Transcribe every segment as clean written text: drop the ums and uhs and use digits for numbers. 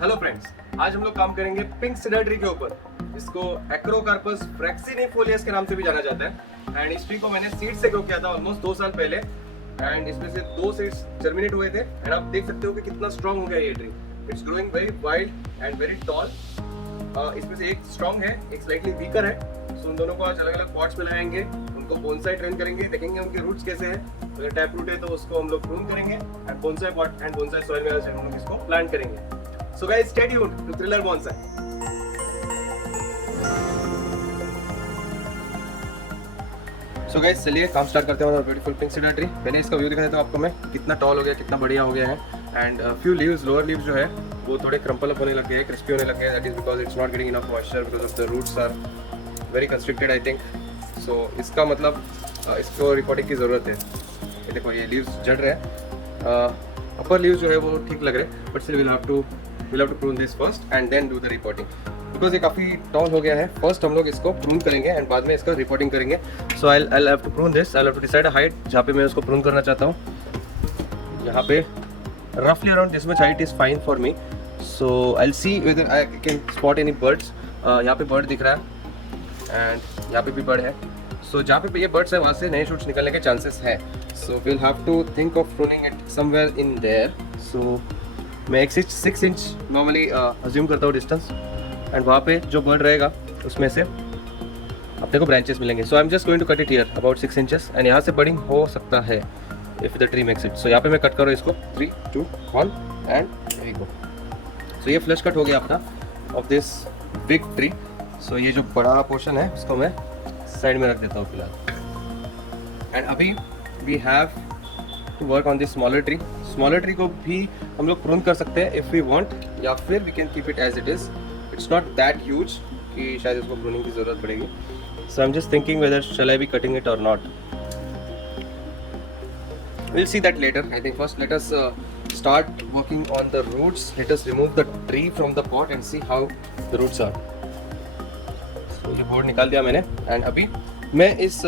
Hello friends, आज हम लोग काम करेंगे पिंक सीडर ट्री के ऊपर। इसको एक्रोकार्पस फ्रैक्सिनिफोलियस के नाम से भी जाना जाता है। एंड इस ट्री को मैंने सीड से ग्रो किया था ऑलमोस्ट 2 साल पहले। एंड इसमें से 2 सीड्स जर्मिनेट हुए थे। एंड आप देख सकते हो कि कितना स्ट्रॉन्ग हो गया ये tree. It's growing very wild and very tall. इसमें से एक स्ट्रॉन्ग है, एक स्लाइटली वीकर है। सो उन दोनों को आज अलग अलग पॉट्स में लगाएंगे, उनको बोनसाई ट्रेन करेंगे, देखेंगे उनके रूट्स कैसे हैं। अगर टैप रूट है तो उसको हम लोग प्रून करेंगे and bonsai pot and bonsai soil में हम लोग इसको प्लांट करेंगे। So guys, stay tuned to Thriller Bonsai. So guys, चलिए काम स्टार्ट करते हैं हमारा ब्यूटीफुल पिंक सीडर ट्री। मैंने इसका व्यू दिखा देता हूँ आपको मैं, कितना टॉल हो गया, कितना बढ़िया हो गया है। And few leaves, lower leaves जो है वो थोड़े क्रम्पल अप होने लग गए हैं, क्रिस्पी होने लग गए हैं। That is because it's not getting enough moisture because of the roots are very constricted I think. So इसका मतलब इसको रिपोर्टिंग की ज़रूरत है। ये देखो ये लीव्स जड़ रहे हैं। अपर लीव्स जो है वो ठीक लग रहे हैं, but still we'll have to prune this first and then do the reporting because ये काफ़ी टॉल हो गया है। फर्स्ट हम लोग इसको प्रून करेंगे एंड बाद में इसका रिपोर्टिंग करेंगे। सो I'll have to prune this. I'll have to decide a height जहाँ पे मैं उसको प्रून करना चाहता हूँ। यहाँ पे roughly around this much height is fine for me. So I'll see whether I can spot any birds. यहाँ पे बर्ड दिख रहा है एंड यहाँ पे भी बर्ड है। सो जहाँ पे ये बर्ड्स है वहाँ से नए शूट्स निकलने के चांसेस है। सो we'll have to think of pruning it somewhere in there. So मैं एक 6 इंच नॉर्मली अज्यूम करता हूँ डिस्टेंस। एंड वहाँ पे जो बर्ड रहेगा उसमें से अपने को ब्रांचेस मिलेंगे। So I am just going to cut it here about 6 inches and यहाँ से बडिंग हो सकता है if the tree makes it. So यहाँ पे मैं कट करूँ इसको 3, 2, 1 and there we go. So ये फ्लश कट हो गया अपना of this big tree. So ये जो बड़ा पोर्शन है उसको मैं साइड में रख देता हूँ फिलहाल। एंड अभी we have to work on this smaller tree. Smaller tree को भी हम लोग प्रून कर सकते हैं इफ़ वी वांट, या फिर we can keep it as it is. It's not that huge कि शायद इसको प्रूनिंग की ज़रूरत पड़ेगी। So I am just thinking whether shall I be cutting it और नॉट। Will see that later. I think first let us start working on the roots. Let us remove the tree from the pot and see how the roots are. So ये board निकाल दिया मैंने and अभी मैं इस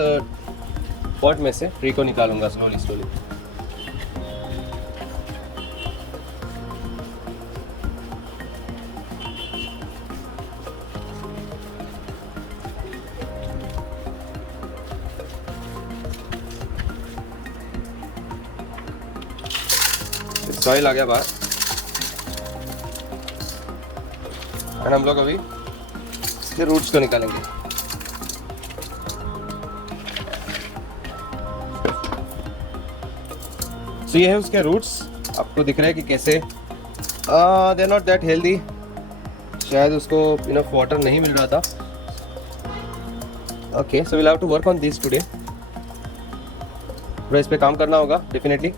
pot में से tree को निकालूंगा स्लोली स्लोली। सॉइल आ गया बाहर एंड हम लोग अभी इसके रूट्स को निकालेंगे। सो ये है उसके रूट्स। आपको दिख रहा है कि कैसे they are not that healthy. शायद उसको इनफ वाटर नहीं मिल रहा था। Okay, so will have to work on this today. थोड़ा इस पे काम करना होगा डेफिनेटली।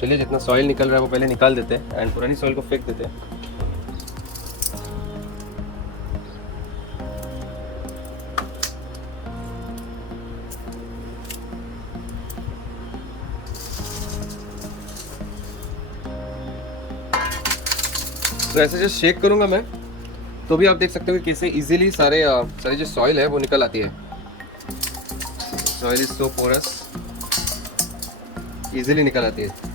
चलिए जितना सॉइल निकल रहा है वो पहले निकाल देते हैं एंड पुरानी सॉइल को फेंक देते हैं। तो ऐसे जस्ट शेक करूंगा मैं तो भी आप देख सकते हो कि कैसे इजीली सारे जो सॉइल है वो निकल आती है। Soil is so porous, easily निकल आती है।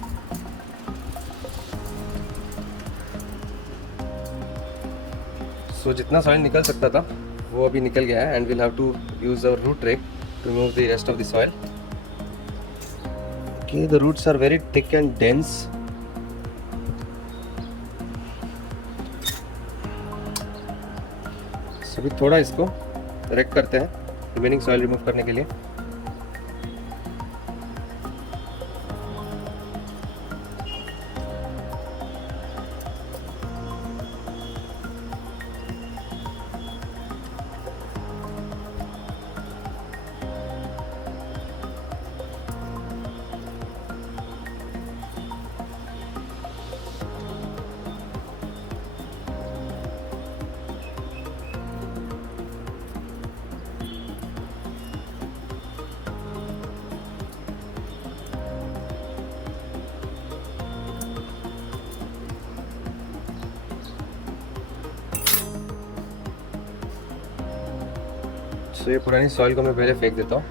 सो जितना सॉइल निकल सकता था वो अभी निकल गया है and will have to use our root rake to remove the rest of the soil. Okay, the roots are very thick and dense. So अभी थोड़ा इसको रेक करते हैं रिमेनिंग सॉइल रिमूव करने के लिए। सो ये पुरानी सॉइल को मैं पहले फेंक देता हूँ।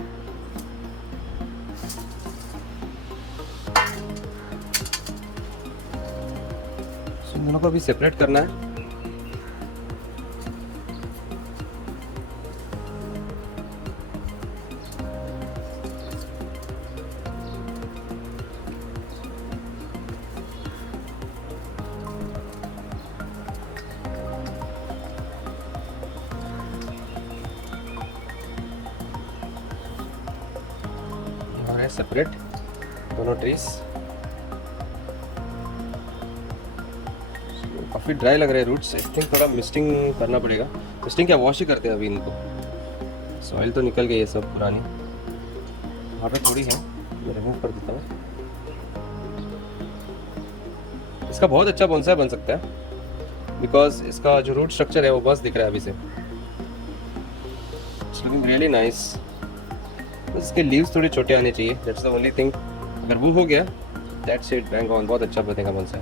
इन दोनों को अभी सेपरेट करना है। सेपरेट दोनों ट्रीज। काफ़ी ड्राई लग रहे हैं रूट्स। आई थिंक थोड़ा मिस्टिंग करना पड़ेगा। मिस्टिंग क्या, वॉश ही करते हैं अभी इनको। सॉइल तो निकल गई है सब पुरानी, वहाँ पे थोड़ी है, मैं रिमूव कर देता हूँ। इसका बहुत अच्छा बोनसाई बन सकता है बिकॉज इसका जो रूट स्ट्रक्चर है वो बस दिख रहा है अभी से। It's looking really nice. बस इसके लीव्स थोड़े छोटे आने चाहिए, दैट्स द ओनली थिंग। अगर वो हो गया दैट्स इट, बैंग ऑन, बहुत अच्छा बनेगा bonsai.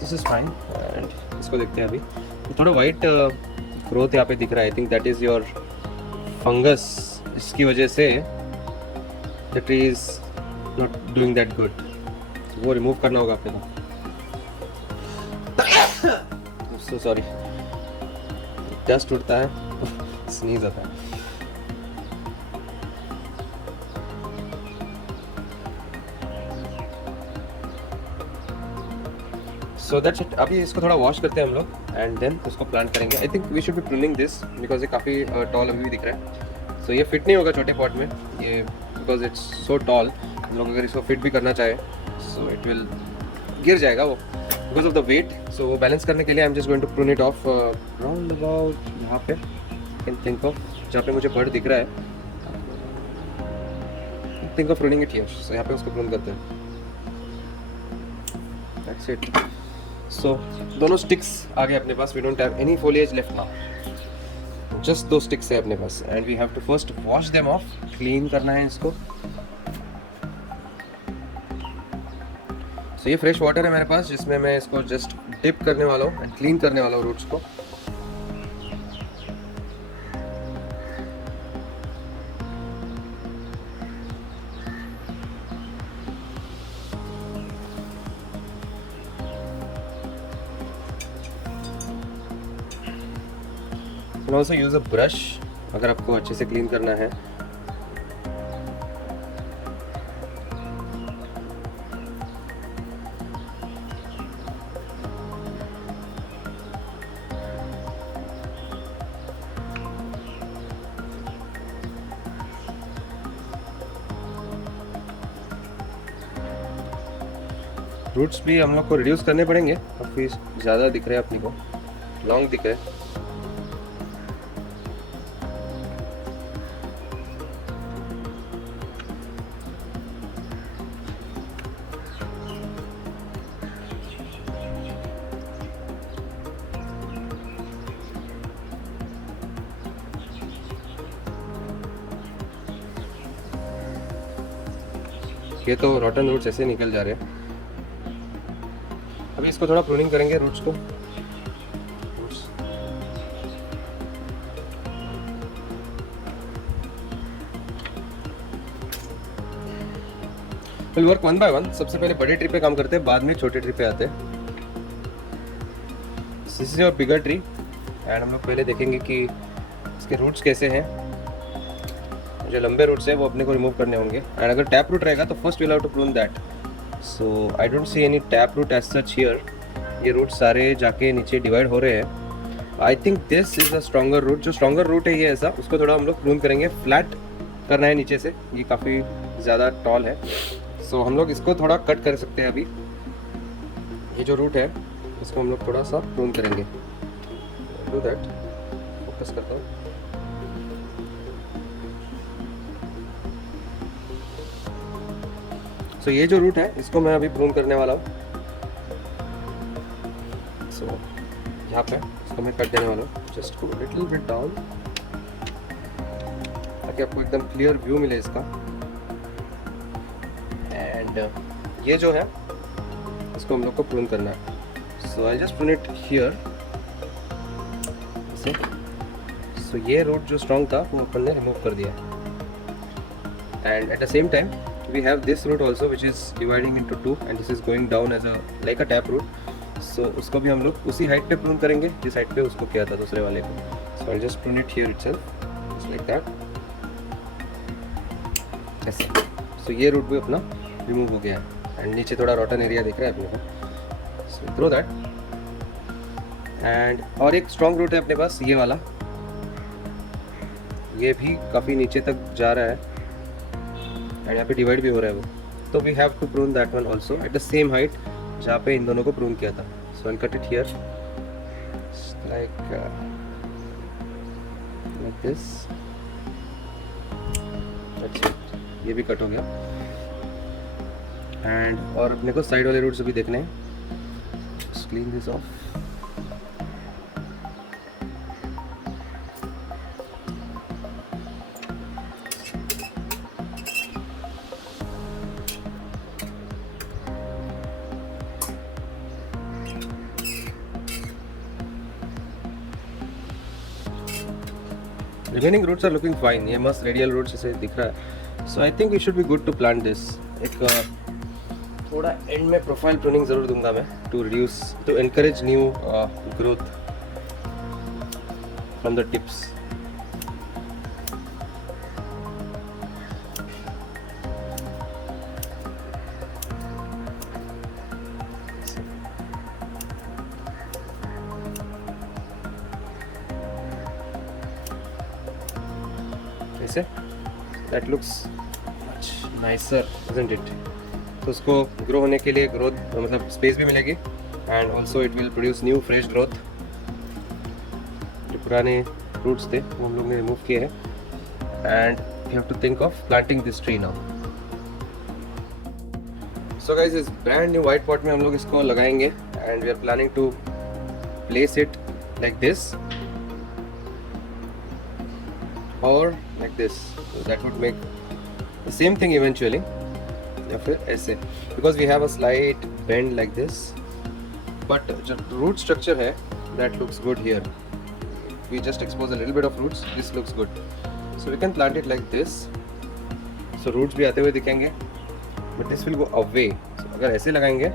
This is fine and इसको देखते हैं अभी। थोड़ा वाइट ग्रोथ यहाँ पे दिख रहा है। I think that is your fungus. इसकी वजह से the tree is not doing that good, वो रिमूव करना होगा आपके को। सो सॉरी, डस्ट उड़ता है, स्नीज आता है। सो दैट्स इट। अभी इसको थोड़ा वॉश करते हैं हम लोग एंड देन उसको प्लांट करेंगे। I think we should be pruning this because ये काफ़ी टॉल अभी भी दिख रहा है। सो ये फिट नहीं होगा छोटे पॉट में ये, बिकॉज इट्स सो टॉल। हम लोग अगर इसको फिट भी करना चाहे सो इट विल गिर जाएगा वो because of the weight. So वो बैलेंस करने के लिए I am just going to prune it off round about यहाँ पे। कैन थिंक ऑफ जहाँ पे मुझे बर्ड दिख रहा है, think of pruning it here. So यहाँ पे उसको प्रून करते हैं। That's it. सो दोनों स्टिक्स आ गए अपने पास। We don't have any foliage left now, just दो स्टिक्स है अपने पास and we have to first wash them off. Clean करना है इसको। सो ये फ्रेश वाटर है मेरे पास जिसमें मैं इसको जस्ट डिप करने वाला हूँ एंड क्लीन करने वाला हूँ रूट्स को। Can also use a brush अगर आपको अच्छे से क्लीन करना है। रूट्स भी हम लोग को रिड्यूस करने पड़ेंगे, काफ़ी ज़्यादा दिख रहे हैं अपने को, लॉन्ग दिख रहे हैं। ये तो रॉटन रूट्स ऐसे निकल जा रहे हैं। अभी इसको थोड़ा प्रूनिंग करेंगे रूट्स को। Will work one by one. सबसे पहले बड़े ट्री पे काम करते हैं, बाद में छोटे ट्री पे आते हैं। This is your bigger tree and हम लोग पहले देखेंगे कि इसके रूट्स कैसे हैं। जो लंबे रूट्स है वो अपने को रिमूव करने होंगे एंड अगर टैप रूट रहेगा तो first will have to prune that. So I don't see any tap root as such here. ये रूट सारे जाके नीचे डिवाइड हो रहे हैं। I think this is a stronger root. जो स्ट्रॉन्गर रूट है ये ऐसा, उसको थोड़ा हम लोग प्रून करेंगे। फ्लैट करना है नीचे से, ये काफ़ी ज़्यादा टॉल है। सो हम लोग इसको थोड़ा कट कर सकते हैं। अभी ये जो रूट है इसको हम लोग थोड़ा सा प्रून करेंगे। डू दैट, फोकस करता हूँ। सो ये जो रूट है इसको मैं अभी प्रून करने वाला हूँ। सो यहाँ पे इसको मैं कट देने वाला हूँ। Just go little bit down ताकि आपको एकदम क्लियर व्यू मिले इसका। एंड ये जो है इसको हम लोग को प्रून करना है। So I just prune it here. So ये रूट जो स्ट्रॉन्ग था वो अपन ने रिमूव कर दिया and eight the same time we have this root also which is dividing into two and this is going down as a like a tap root. So उसको भी हम लोग उसी हाइट पे प्रून करेंगे जिस हाइट पे उसको किया था दूसरे वाले को. So I'll just prune it here itself, just like that. ऐसे. So ये रूट भी अपना रिमूव हो गया है एंड नीचे थोड़ा रॉटन एरिया दिख रहा है अपने को. So throw that. एंड और एक स्ट्रॉन्ग रूट है अपने पास ये वाला, ये भी काफ़ी नीचे तक जा रहा है एंड यहाँ पे डिवाइड भी हो रहा है वो. तो we have to prune that one also at the same height जहाँ पे इन दोनों को प्रून किया था. So I cut it here like this. That's it. ये भी कट हो गया. एंड और अपने को साइड वाले रूट्स भी देखने हैं. Clean this of. Remaining roots are looking fine. ये मस्त रेडियल रूट्स जैसे दिख रहा है. So I think we should be good to plant this. एक थोड़ा एंड में प्रोफाइल प्रूनिंग ज़रूर दूंगा मैं to encourage new growth from the tips. ऐसे that looks much nicer, isn't it? तो उसको ग्रो होने के लिए ग्रोथ मतलब स्पेस भी मिलेगी and also it will produce new fresh growth. जो पुराने रूट्स थे वो हम लोग ने रिमूव किए हैं and we have to think of planting this tree now. So guys इस ब्रांड न्यू वाइट पॉट में हम लोग इसको लगाएंगे and we are planning to place it like this or like this. So that would make the same thing eventually. या फिर ऐसे because we have a slight bend like this, but जो root structure है that looks good here. We just expose a little bit of roots. This looks good. So we can plant it like this. So roots भी आते हुए दिखेंगे, but this will go away. So अगर ऐसे लगाएंगे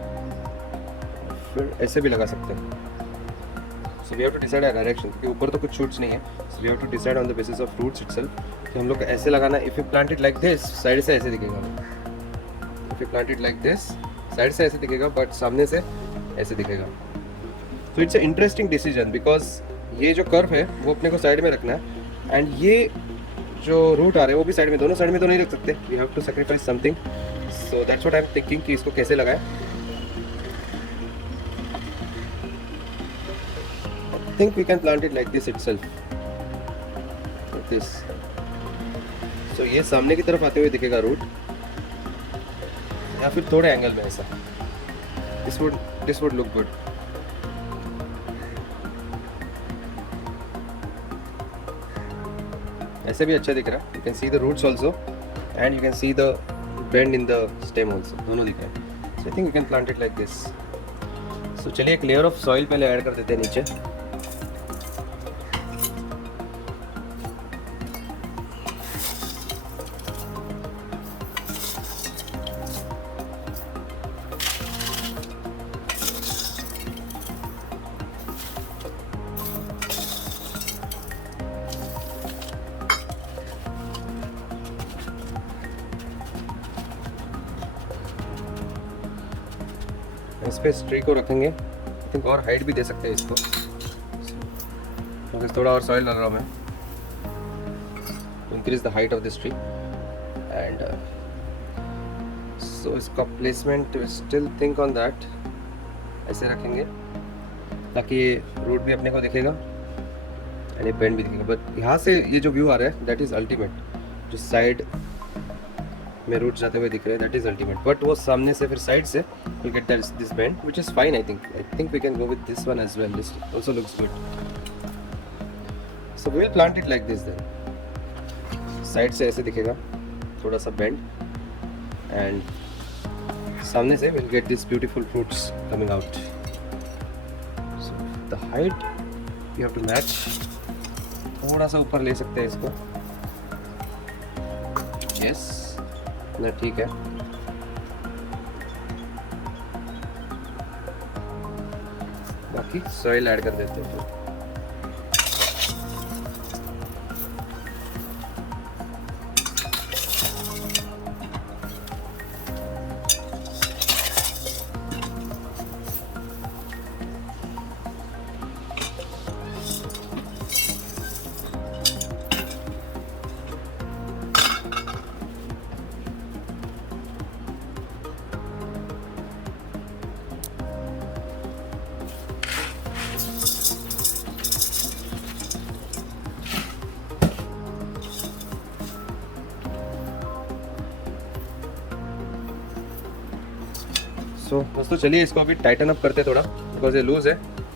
फिर ऐसे भी लगा सकते हैं. So we have to decide our direction. क्योंकि ऊपर तो कुछ shoots नहीं है. So we have to decide on the basis of roots itself. कि हम लोग ऐसे लगाना है. If you plant it like this, side से ऐसे दिखेगा. If you plant it like this, side से ऐसे दिखेगा, but सामने से ऐसे दिखेगा. So it's an interesting decision because ये जो कर्व है वो अपने को साइड में रखना है एंड ये जो रूट आ रहे हैं वो भी साइड में. दोनों साइड में तो नहीं रख सकते. We have to sacrifice something. So that's what I'm thinking कि इसको कैसे लगाएं. I think we can plant it like this itself, like this. So ये सामने की तरफ आते हुए दिखेगा रूट या फिर थोड़े एंगल में ऐसा. This would look good. ऐसे भी अच्छा दिख रहा है. You can see the roots also and you can see the bend in the stem also. दोनों दिख रहे हैं. So I think we can plant it like this. So चलिए एक layer of soil पहले ऐड कर देते हैं नीचे. इस पे इस ट्री को रखेंगे. आई थिंक और हाइट भी दे सकते हैं इसको क्योंकि थोड़ा और सॉइल डाल रहा हूँ मैं. Increase the height of this tree and so इसका placement still think on that. ऐसे रखेंगे ताकि रूट भी अपने को दिखेगा एंड ये बेंड भी दिखेगा. बट यहाँ से ये जो व्यू आ रहा है दैट इज़ अल्टीमेट. जो साइड में रूट जाते हुए दिख रहे हैं दैट इज़ अल्टीमेट. बट वो सामने से फिर साइड से we'll get this bend which is fine. I think we can go with this one as well. This also looks good. So we will plant it like this then. Side से ऐसे दिखेगा थोड़ा सा bend and सामने से we'll get these beautiful fruits coming out. So the height you have to match. थोड़ा सा ऊपर ले सकते हैं इसको. Yes. ना ठीक है। बाकी सॉइल ऐड कर देते हैं। सो दोस्तों चलिए इसको अभी टाइटन अप करते हैं थोड़ा, बिकॉज ये लूज है।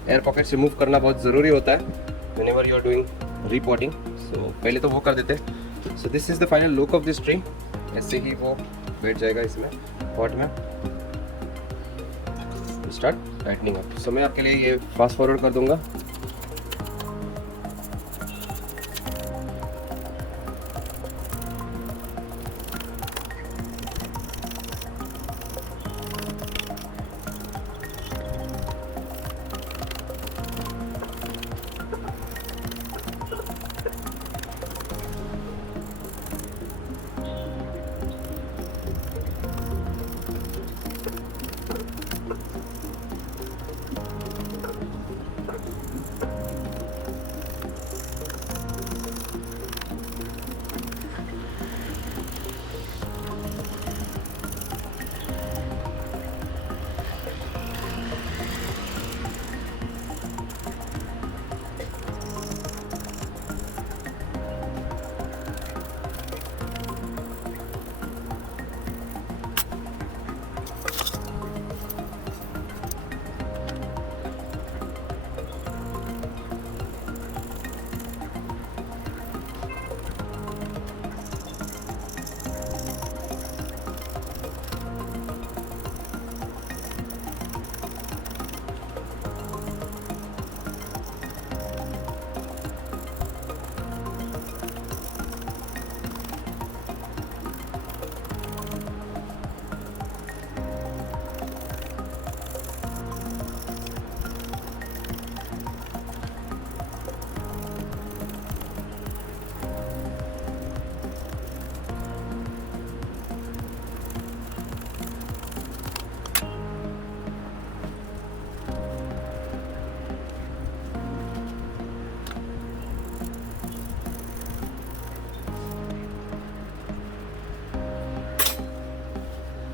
एयर पॉकेट्स रिमूव करना बहुत ज़रूरी होता है whenever you are doing repotting. सो पहले तो वो कर देते हैं। So this is the final look of this tree. ऐसे ही वो बैठ जाएगा इसमें पॉट में। Start tightening up. सो मैं आपके लिए ये फास्ट फॉरवर्ड कर दूंगा।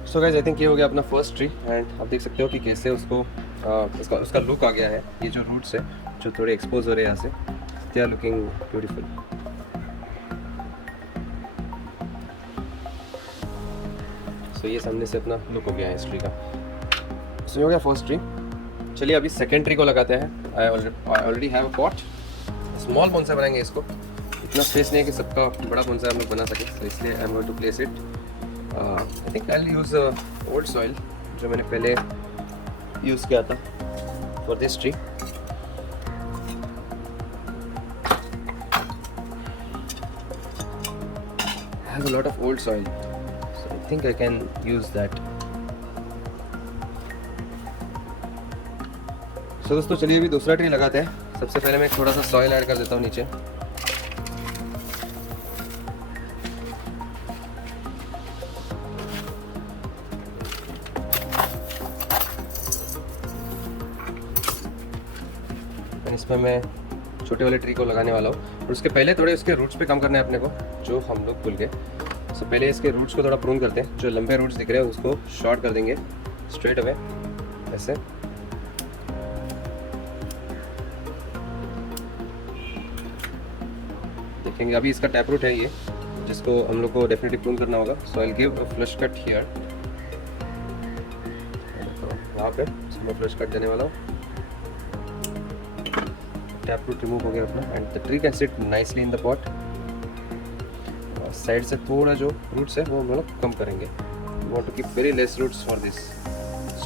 सो गाइस आई थिंक ये हो गया अपना फर्स्ट ट्री। एंड आप देख सकते हो कि कैसे उसको उसका लुक आ गया है। ये जो रूट्स है जो थोड़े एक्सपोज हो रहे हैं यहाँ से, दे आर लुकिंग ब्यूटीफुल। सो ये सामने से अपना लुक हो गया है इस ट्री का। सो हो गया फर्स्ट ट्री। चलिए अभी सेकेंड ट्री को लगाते हैं। I already have a pot. Small bonsai बनाएंगे इसको। इतना स्पेस नहीं है कि सबका बड़ा बोनसाई हम लोग बना सके, तो इसलिए I am going to place it. I think I will use old soil जो मैंने पहले यूज़ किया था for this tree. I have a lot of old soil, so I think I can use that. So दोस्तों चलिए अभी दूसरा tree लगाते हैं। सबसे पहले मैं थोड़ा सा सॉइल ऐड कर देता हूँ नीचे। इसमें मैं छोटे वाले ट्री को लगाने वाला हूँ, और उसके पहले थोड़े उसके रूट्स पे काम करना है अपने को, जो हम लोग भूल गए। सो पहले इसके रूट्स को थोड़ा प्रून करते हैं। जो लंबे रूट्स दिख रहे हैं उसको शॉर्ट कर देंगे स्ट्रेट अवे ऐसे। देखेंगे अभी इसका टैप रूट है ये, जिसको हम लोग को डेफिनेटली प्रून करना होगा। So I will give a flush cut here. वहाँ पे मैं फ्लश कट देने वाला हूँ। टैप रूट रिमूव हो गया अपना, and the tree can sit nicely in the pot. Side से थोड़ा जो रूट्स है वो हम लोग कम करेंगे। We want to keep very less roots for this.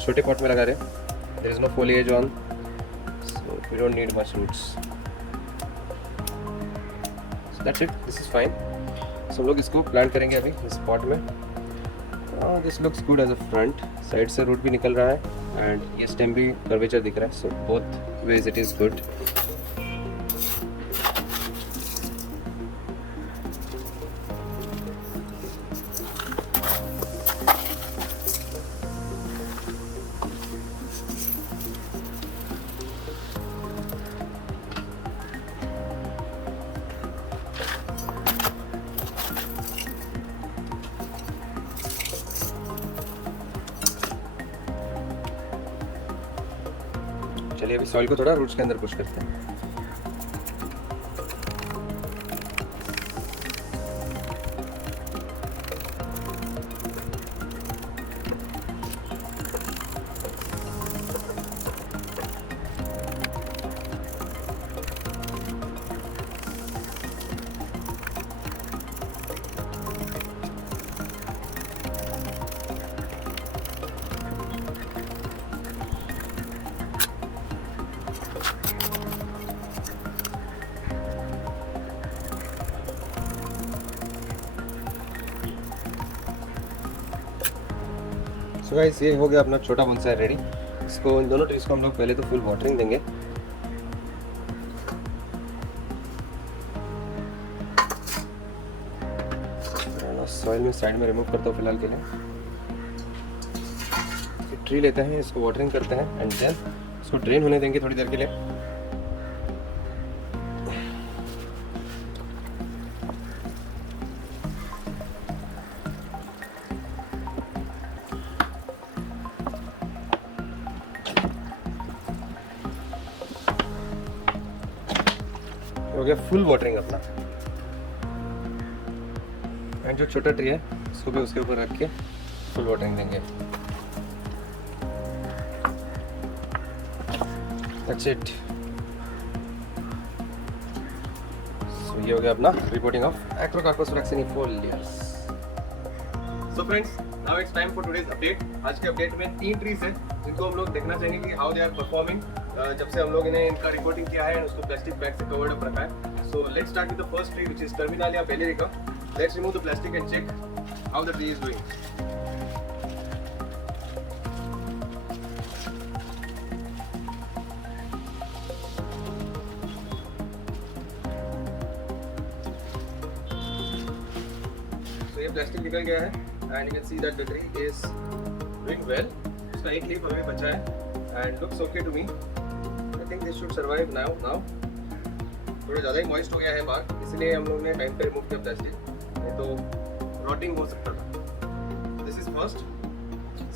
छोटे पॉट में लगा रहे, there is no foliage on, so we don't need much roots. So that's it, this is fine. So हम लोग इसको प्लांट करेंगे अभी इस पॉट में। This looks good as a front, side से रूट भी निकल रहा है एंड ये स्टेम भी कर्वेचर दिख रहा है, so both ways it is good. चलिए अभी सॉइल को थोड़ा रूट्स के अंदर पुश करते हैं। सो गाइस ये हो गया अपना छोटा बोनसाई रेडी। इसको इन दोनों ट्रीज को हम लोग पहले तो फुल वाटरिंग देंगे। सॉइल में साइड में रिमूव करता हूँ फिलहाल के लिए। ट्री लेते हैं, इसको वाटरिंग करते हैं एंड देन इसको ड्रेन होने देंगे थोड़ी देर के लिए। हो गया फुल वाटरिंग अपना। एंड जो छोटा ट्री है इसको भी उसके ऊपर रख के फुल वाटरिंग देंगे। That's it. So ये हो गया अपना reporting of Acrocarpus fraxinifolius. So friends, now it's time for today's update. आज के अपडेट में 3 ट्रीज हैं जिनको हम लोग देखना चाहेंगे कि हाउ दे आर परफॉर्मिंग। जब से हम लोग इन्हें इनका रिपोर्टिंग किया है उसको प्लास्टिक बैग से कवर्ड अप रखा है। So let's start with the first tree which is Terminalia bellerica. Let's remove the plastic and check how the tree is doing. ये प्लास्टिक निकल गया है and you can see that the tree is doing well. उसका एक leaf हमें बचा है and looks okay to me. I think this should survive now. थोड़ा ज़्यादा ही मॉइस्ट हो गया है बाग, इसलिए हम लोग ने टाइम पे रिमूव किया प्लास्टिक, नहीं तो रॉटिंग हो सकता था। This is first.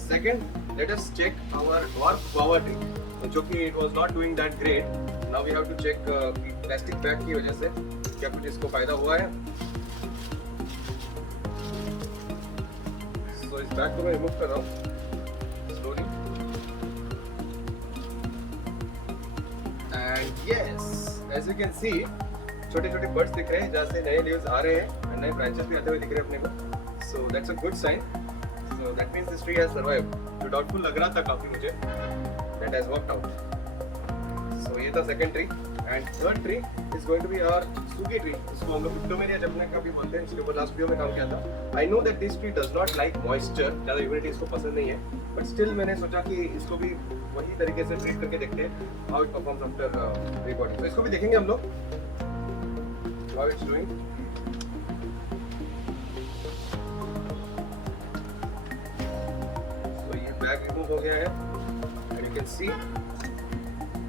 Second, let us check our dwarf guava tree जो कि it was not doing that great. Now we have to check plastic bag की वजह से क्या कुछ इसको फायदा हुआ है। तो इस बैग को मैं रिमूव कर रहा हूँ slowly and yes as you can see छोटे छोटे बर्ड्स दिख रहे हैं जहाँ से नए लीव्स आ रहे हैं और नए ब्रांचेस भी आते हुए दिख रहे हैं अपने को। So that's a good sign. So that means this tree has survived. जो डाउटफुल लग रहा था काफी मुझे, that has worked out. So ये था second tree and third tree is going to be our sugi tree. इसको हम लोग प्लूमेरिया जपने का भी बोलते हैं, इसके ऊपर लास्ट वीडियो में काम किया था। I know that this tree does not like moisture, ज़्यादा ह्यूमिडिटी इसको पसंद नहीं है, बट स्टिल मैंने सोचा कि इसको भी वही तरीके से ट्रीट करके देखते हैं how it performs after reporting. तो इसको भी देखेंगे हम लोग हाउ इट्स डूइंग। तो ये बैग रिमूव हो गया है and you can C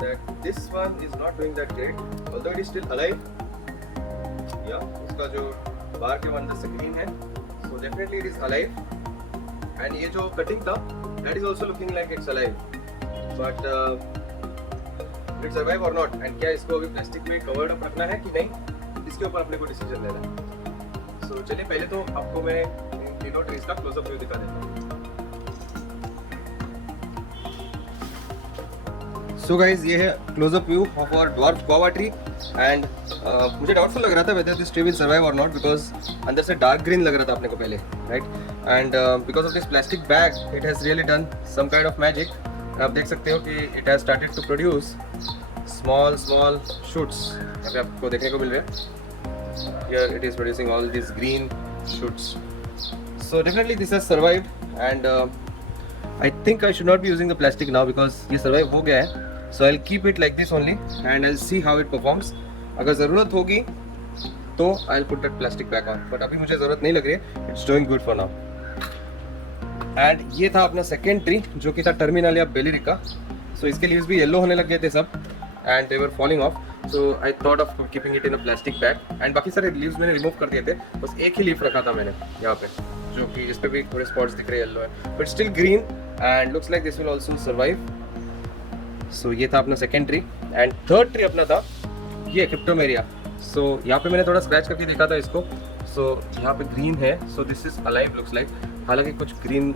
that this one is not doing that great, although it is still alive. Yeah, उसका जो बाहर के अंदर से ग्रीन है, so definitely it is alive. And ये जो कटिंग था, that is also looking like it's alive. But it survive or not? And क्या इसको अभी प्लास्टिक में कवर्ड अप रखना है कि नहीं, इसके ऊपर अपने को डिसीजन लेना है। So चलिए पहले तो आपको मैं इन तीनों ट्रीज का क्लोजअप व्यू दिखा देता हूँ। सो गाइज ये है close up view of our dwarf guava tree and मुझे डाउटफुल लग रहा था whether this tree will survive or not, because अंदर से डार्क ग्रीन लग रहा था अपने को पहले, right. And because of this plastic bag it has really done some kind of magic. आप देख सकते हो कि it has started to produce small shoots. अभी आपको देखने को मिल रहे हैं, here it is producing all this green shoots. So definitely this has survived and I think I should not be using the plastic now because ये survive हो गया है. So I will keep it like this only and I will see how it performs. अगर ज़रूरत होगी तो I will put that plastic back on, but अभी मुझे ज़रूरत नहीं लग रही है. It's doing good for now. And ये था अपना सेकेंड ट्री जो कि था टर्मिनालिया बेलिरिका. सो इसके लीव्स भी येलो होने लग गए थे सब and they were falling of. So I thought of keeping it in a plastic bag. And बाकी सारे लीव्स मैंने रिमूव कर दिए थे, बस एक ही लीफ रखा था मैंने यहाँ पे, जो कि इस पे भी थोड़े स्पॉट्स दिख रहे हैं, येलो है but still green and looks like this will also survive. So ये था अपना second tree. And third tree अपना था ये क्रिप्टोमेरिया. सो यहाँ पे मैंने थोड़ा स्क्रैच करके देखा था इसको. सो यहाँ पे ग्रीन है, so this is alive looks like. हालांकि कुछ ग्रीन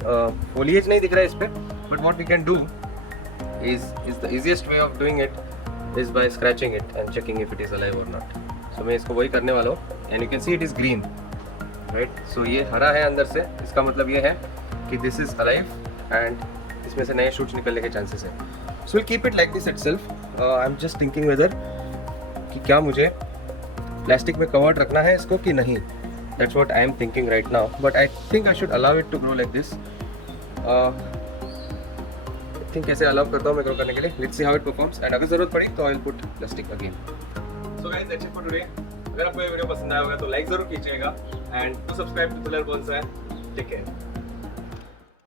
फोलिएज नहीं दिख रहा है इस पे, but what we can do is the easiest way of doing it is by scratching it and checking if it is alive or not. So मैं इसको वही करने वाला हूँ. and you can see it is green, right? So ये हरा है अंदर से, इसका मतलब ये है कि this is alive and इसमें से नए shoots निकलने के chances है. So we'll keep it like this itself. I'm just thinking whether कि क्या मुझे प्लास्टिक में कवर्ड रखना है इसको कि नहीं. That's what I am thinking right now. But I think I should allow it to grow like this. Think कैसे अलाउ करता हूँ मैं ग्रो करने के लिए. Let's see how it performs and अगर जरूरत पड़ी तो I will put plastic again. So guys that's it for today. अगर आपको ये वीडियो पसंद आया होगा तो लाइक जरूर कीजिएगा एंड टू सब्सक्राइब टू तुलर बोन्साई. Take care.